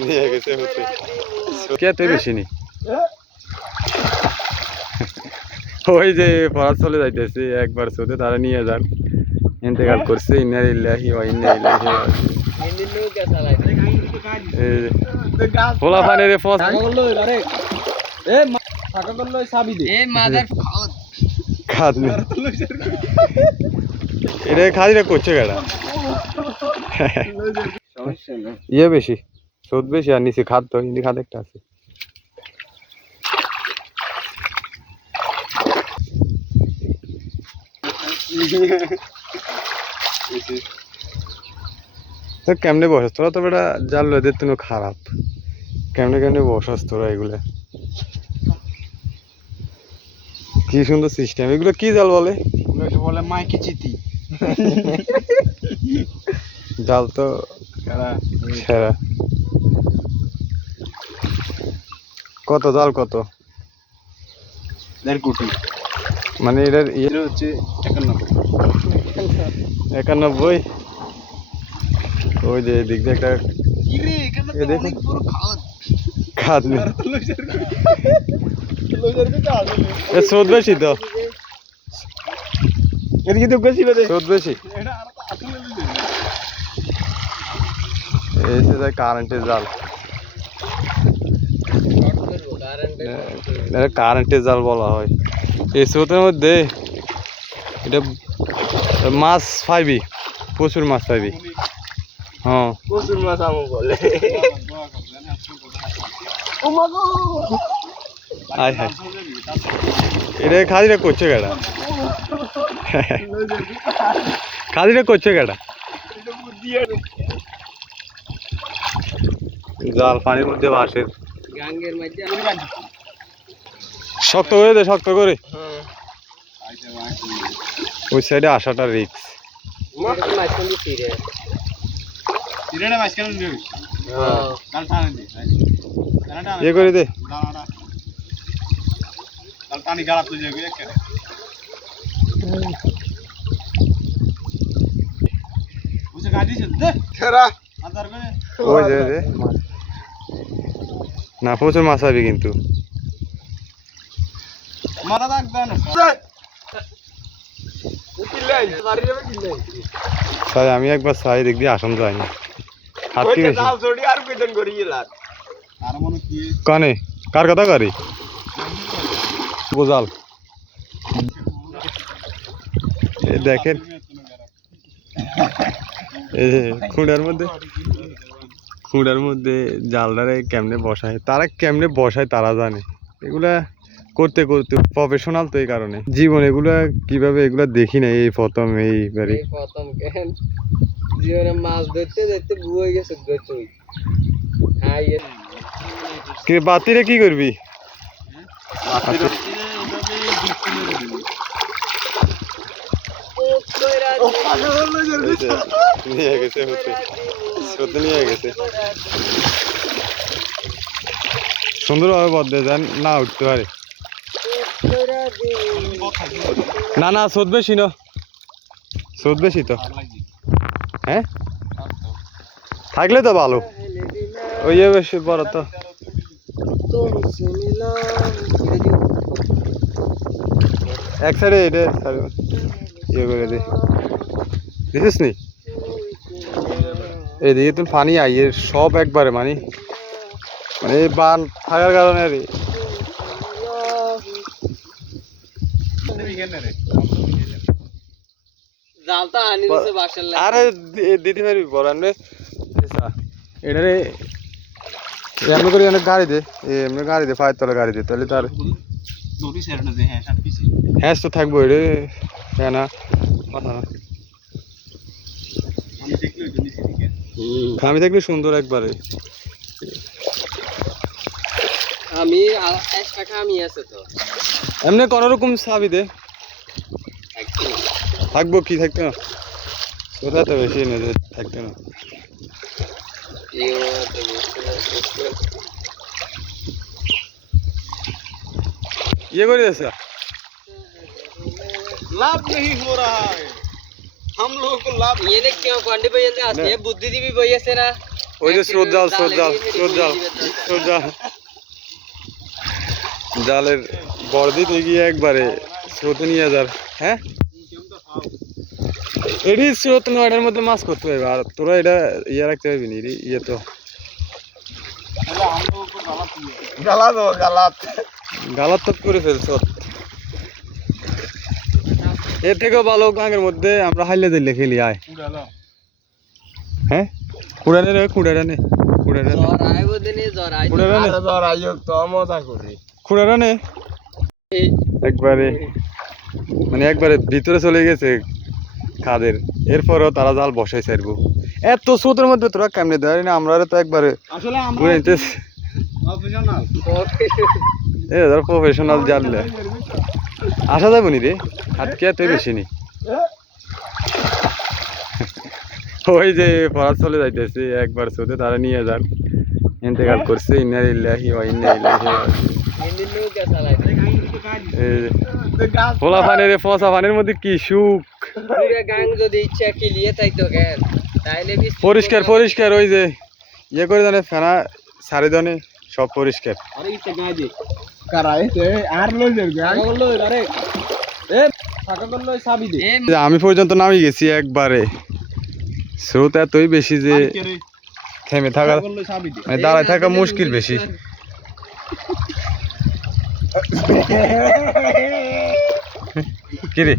নিয়ে গেছে হতে কে তুই বেশি নি ওই যে পড়া চলে যাইতেছে একবার চোখে তারা নিয়ে যান ইন্তেকাল করছে ইন্না লিল্লাহি ওয়া ইন্না ইলাইহি রাজিউন পোলা পানি রে ফস এ ফাঁকা করলো চাবি দে এ মাদার খাদ নে এটা খাদিরা করছে গাড়া সমস্যা না ইয়ে বেশি সুদ বেশি আর নিচে খাদ তো হিন্দি খাদ একটা আছে তো কেমনে বসস তোরা তো বেটা জাল লদের তো খারাপ কেমনে কেমনে বসস তোরা এগুলা কি সুন্দর সিস্টেম এগুলো কি জাল বলে বলে মাইকি চিতি জাল তো সেরা কত জাল কত 1.5 কোটি মানে এটার ইয়ে হচ্ছে 91 ওই যে দিক দিয়ে একটা খাদ নেই সোদ বেশি তো এদিকে তো বেশি সোদ বেশি এসে যায় কারেন্টের জাল কারেন্টের জাল বলা হয় এই স্রোতের মধ্যে এটা মাছ পাইবি প্রচুর মাছ পাইবি হ্যাঁ প্রচুর মাছ আমো বলে হাই হাই এটা খাদিরা করছে গাড়া খাদিরা করছে গাড়া জাল পানির মধ্যে ভাসে শক্ত করে দে শক্ত করে ওই সাইডে আসাটা রিক্স ইয়ে করে দে না প্রচুর মাছ হবে কিন্তু আমি একবার চাই দেখবি আসাম যায়নি কানে কার কথা করি গোজাল দেখেন খুঁড়ার মধ্যে জালটারে কেমনে বসায় তারা কেমনে বসায় তারা জানে এগুলা করতে করতে প্রফেশনাল তো এই কারণে জীবন এগুলা কিভাবে এগুলা দেখি না এই প্রথম এইবারে প্রথম কেন জীবনে মাছ ধরতে ধরতে বুয়ে গেছে তুই কে বাতিরে কি করবি নিয়ে গেছে হতে সত্যি নিয়ে গেছে সুন্দরভাবে বদলে যান না উঠতে পারে না না সোদ বেশি না সোদ বেশি তো হ্যাঁ থাকলে তো ভালো ওই বেশি বড় তো এক সাইডে এটা ইয়ে করে দে দেখিস নি এদিকে তো পানি আইয়ে সব একবারে মানে বান থাকার কারণে আরে দিতে পারবি বড় এটারে এমনি করে অনেক গাড়ি দে এমনি গাড়ি দে পায়ের তলে গাড়ি দে তাহলে তার হ্যাঁ তো থাকবো এটা হ্যাঁ না কথা না খামি থাকলে সুন্দর একবারে আমি একটা খামি আছে তো এমনি কোন রকম চাবি দে থাকবো কি থাকতো না কোথায় তো বেশি নেই থাকতো না ये कर ऐसा लाभ नहीं हो रहा है हम लोगों को लाभ ये ने क्यों कांडी भाई ने आते बुद्धिजीवी भाई আছে না ওই যে স্রোত জাল জালের বর্দিতে গিয়ে একবারে স্রোতে নিয়ে যার। হ্যাঁ এটি স্রোত নয়টার মধ্যে মাছ করতে হবে, আর তোরা এটা ইয়ে রাখতে পারবি নি ইয়ে তো গালাত তো করে ফেলছ। এর থেকেও ভালো গাঙের মধ্যে আমরা হাইলে দিলে খেলি আয়। হ্যাঁ কুড়ানে রে কুড়ানে জ্বর আয় বদিনে জ্বর আয় জ্বর আয় তো মজা করি কুড়ানে একবারে মানে একবারে ভিতরে চলে গেছে খাদের। এরপরও তারা জাল বসাই ছাড়বো এত স্রোতের মধ্যে। তোরা কেমনে দেয় না আমরা তো একবারে আসলে আমরা প্রফেশনাল জানলে আসা যাবো নি রে, হাতকে এত বেশি নি। ওই যে পড়া চলে যাইতেছে একবার স্রোতে তারা নিয়ে যান ইন্তেকাল করছে। ইন্না লিল্লাহি ওয়া ইন্না ইলাইহি রাজিউন। ফোলা পানির ফসা পানির মধ্যে কি সুখ। গাং যদি ইচ্ছা কি লিয়ে তাইতো কেন তাইলে পরিষ্কার পরিষ্কার ওই যে ইয়ে করে জানে ফেনা সারি দনে সব পরিষ্কার। আরে ইতে গায় দে কারাইতে আর লই যার গায় লই আরে এ ফাঁকা কর লই চাবি দে। আমি পর্যন্ত নামি গেছি একবারে, স্রোত এতই বেশি যে থেমে থাকা মানে দাঁড়ায় থাকা মুশকিল বেশি। কি রে